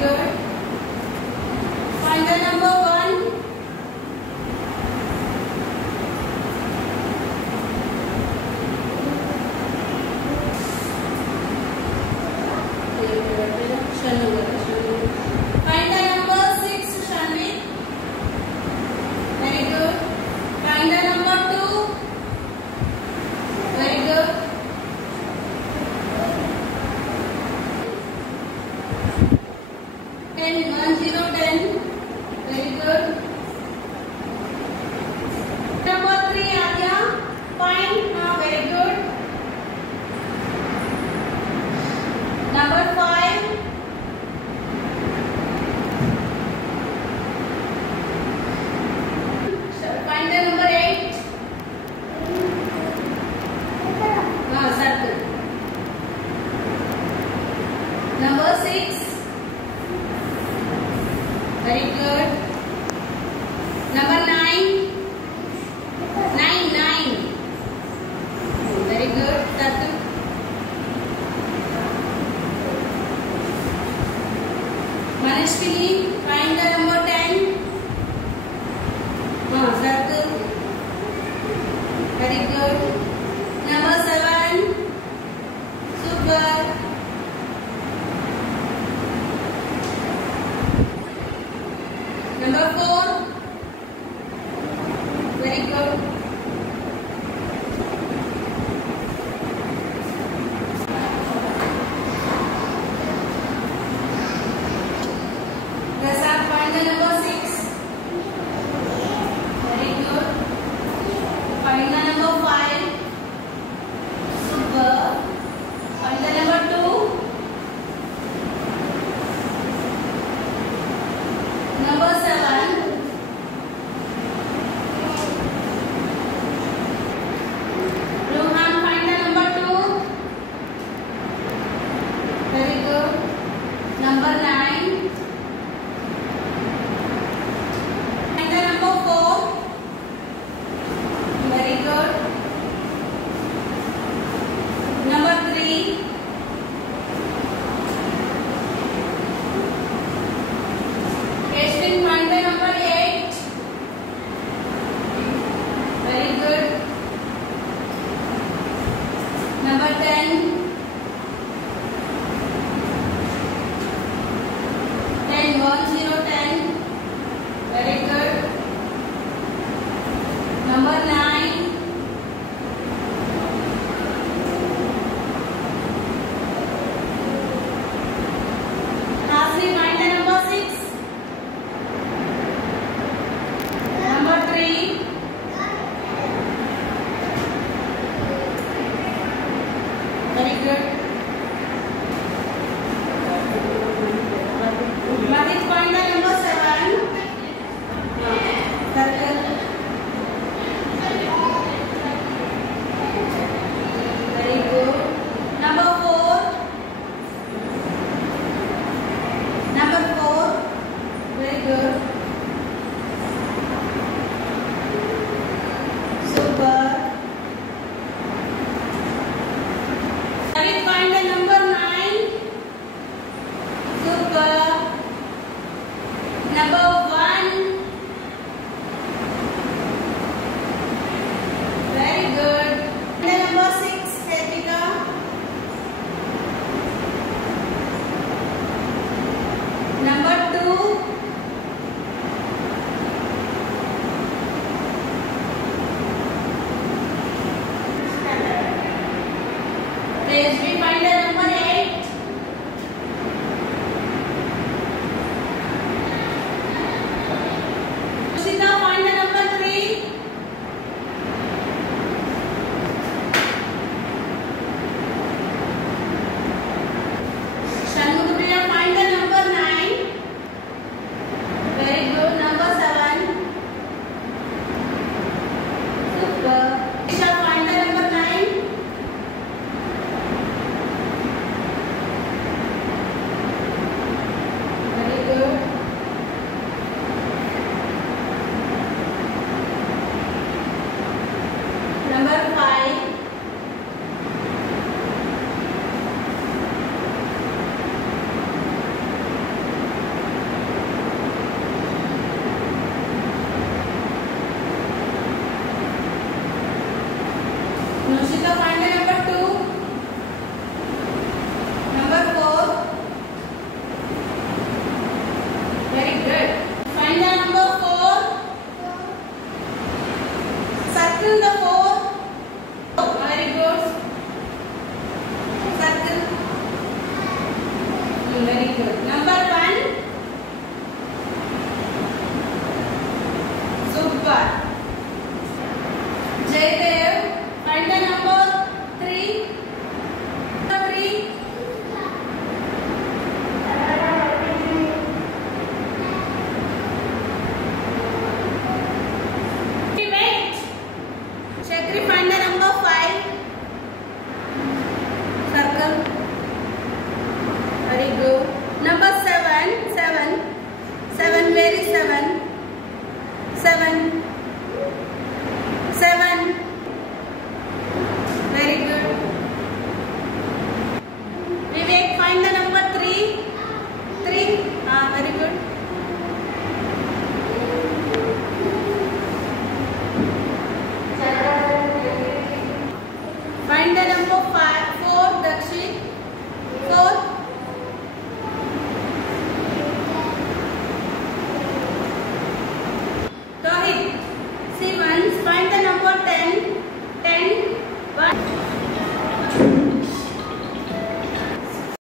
good. Find the number 1. Find the number 6, Shanvi. Very good. Find the number 2. Very good. Ten, 1, 0, 10. Very good. Number 3, Adya. Find. Very good. Number 5. Find the number 8. Circle. Number 6. Very good. Number 9. 9. Very good. Circle. Manashwini, find the number 10. Circle. Very good. Number 7. Super. Number 4. Very good. Prasad, find the number 6. Very good. Find the number 5. Super. Find the number 2. Number 7. Rohan, find the number 2. Very good. Number 9. Find the number 4. Very good. Number 3. Ashwin, find the number 8. Very good. Number 10. 10, 1, 0, 10. Very good. Number 9. Lastly, find the number 6. Number 3. Very good. Noshita, find the number